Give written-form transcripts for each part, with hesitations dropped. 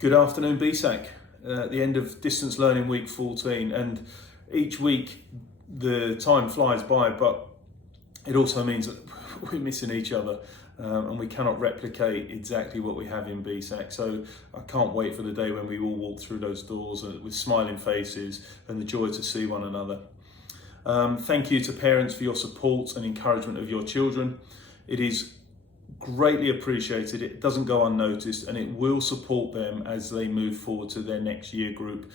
Good afternoon, BSAK. At the end of distance learning week 14, and each week the time flies by, but it also means that we're missing each other, and we cannot replicate exactly what we have in BSAK. So I can't wait for the day when we all walk through those doors with smiling faces and the joy to see one another. Thank you to parents for your support and encouragement of your children. It is greatly appreciated. It doesn't go unnoticed, and it will support them as they move forward to their next year group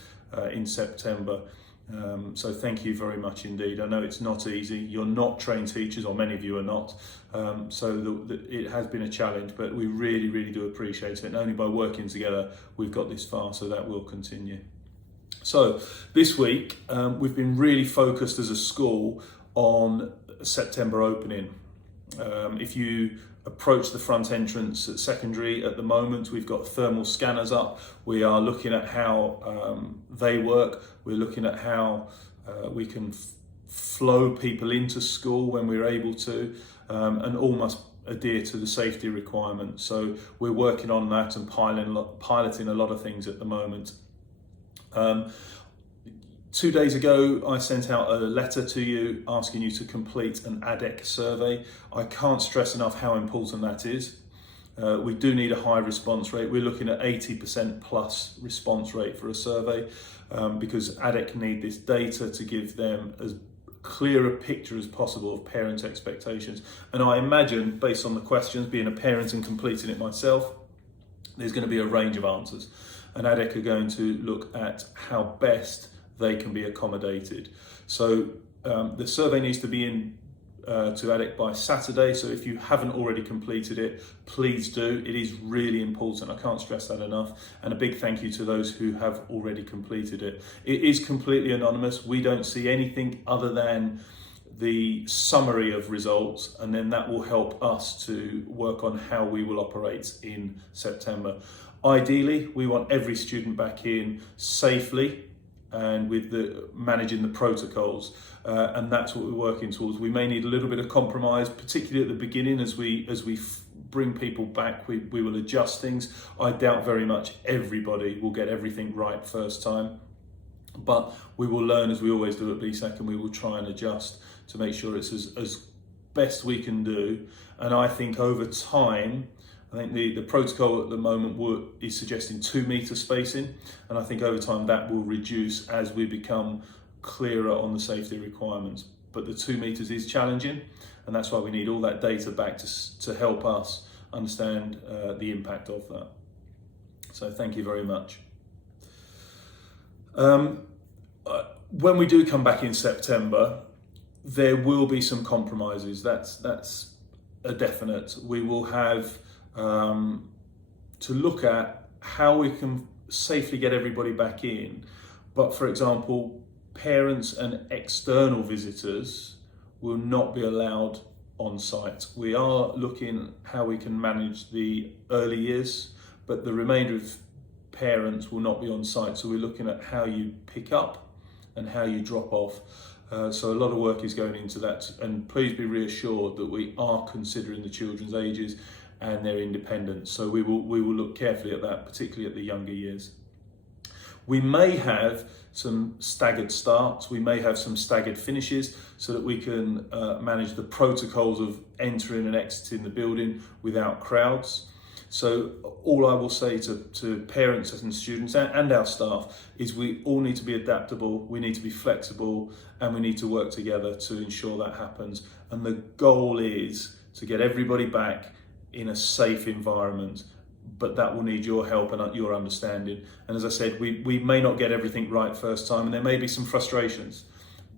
in September. So thank you very much indeed. I know it's not easy. You're not trained teachers, or many of you are not. It has been a challenge, but we really do appreciate it. And only by working together, we've got this far, so that will continue. So this week, we've been really focused as a school on September opening. If you approach the front entrance at secondary at the moment, we've got thermal scanners up. We are looking at how they work. We're looking at how we can flow people into school when we're able to, and all must adhere to the safety requirements. So we're working on that and piloting a lot of things at the moment. 2 days ago, I sent out a letter to you asking you to complete an ADEK survey. I can't stress enough how important that is. We do need a high response rate. We're looking at 80% plus response rate for a survey, because ADEK need this data to give them as clear a picture as possible of parents' expectations. And I imagine, based on the questions, being a parent and completing it myself, there's going to be a range of answers. And ADEK are going to look at how best they can be accommodated. So the survey needs to be in to ADEK by Saturday. So if you haven't already completed it, please do. It is really important. I can't stress that enough. And a big thank you to those who have already completed it. It is completely anonymous. We don't see anything other than the summary of results, and then that will help us to work on how we will operate in September. Ideally, we want every student back in safely and with managing the protocols, and that's what we're working towards. We may need a little bit of compromise, particularly at the beginning as we bring people back. We will adjust things. I doubt very much everybody will get everything right first time, but we will learn as we always do at BSAK, and we will try and adjust to make sure it's as best we can do. And I think over time, I think the protocol at the moment is suggesting 2 metre spacing, and I think over time that will reduce as we become clearer on the safety requirements. But the 2 metres is challenging, and that's why we need all that data back to help us understand the impact of that. So thank you very much. When we do come back in September, there will be some compromises. That's a definite. We will have to look at how we can safely get everybody back in. But for example, parents and external visitors will not be allowed on site. We are looking how we can manage the early years, but the remainder of parents will not be on site. So we're looking at how you pick up and how you drop off. So a lot of work is going into that, and please be reassured that we are considering the children's ages and their independence. So we will look carefully at that, particularly at the younger years. We may have some staggered starts, we may have some staggered finishes, so that we can manage the protocols of entering and exiting the building without crowds. So all I will say to parents and students and our staff is we all need to be adaptable, we need to be flexible, and we need to work together to ensure that happens. And the goal is to get everybody back in a safe environment, but that will need your help and your understanding. And as I said, we may not get everything right first time, and there may be some frustrations,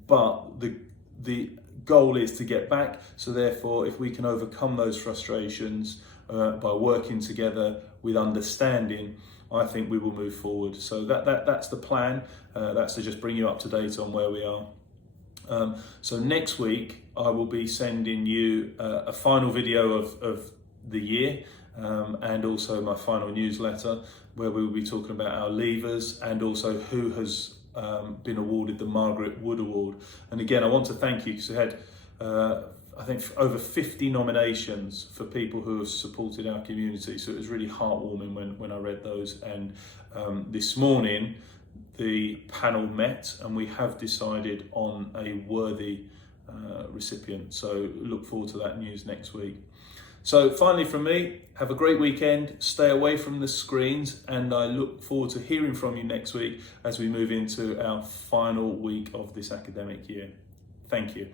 but the goal is to get back. So therefore, if we can overcome those frustrations by working together with understanding, I think we will move forward. So that's the plan. That's to just bring you up to date on where we are. So next week, I will be sending you a final video of the year, and also my final newsletter, where we will be talking about our leavers and also who has been awarded the Margaret Wood Award. And again, I want to thank you, because we had I think over 50 nominations for people who have supported our community. So it was really heartwarming when I read those. And this morning, the panel met and we have decided on a worthy recipient. So look forward to that news next week. So finally from me, have a great weekend, stay away from the screens, and I look forward to hearing from you next week as we move into our final week of this academic year. Thank you.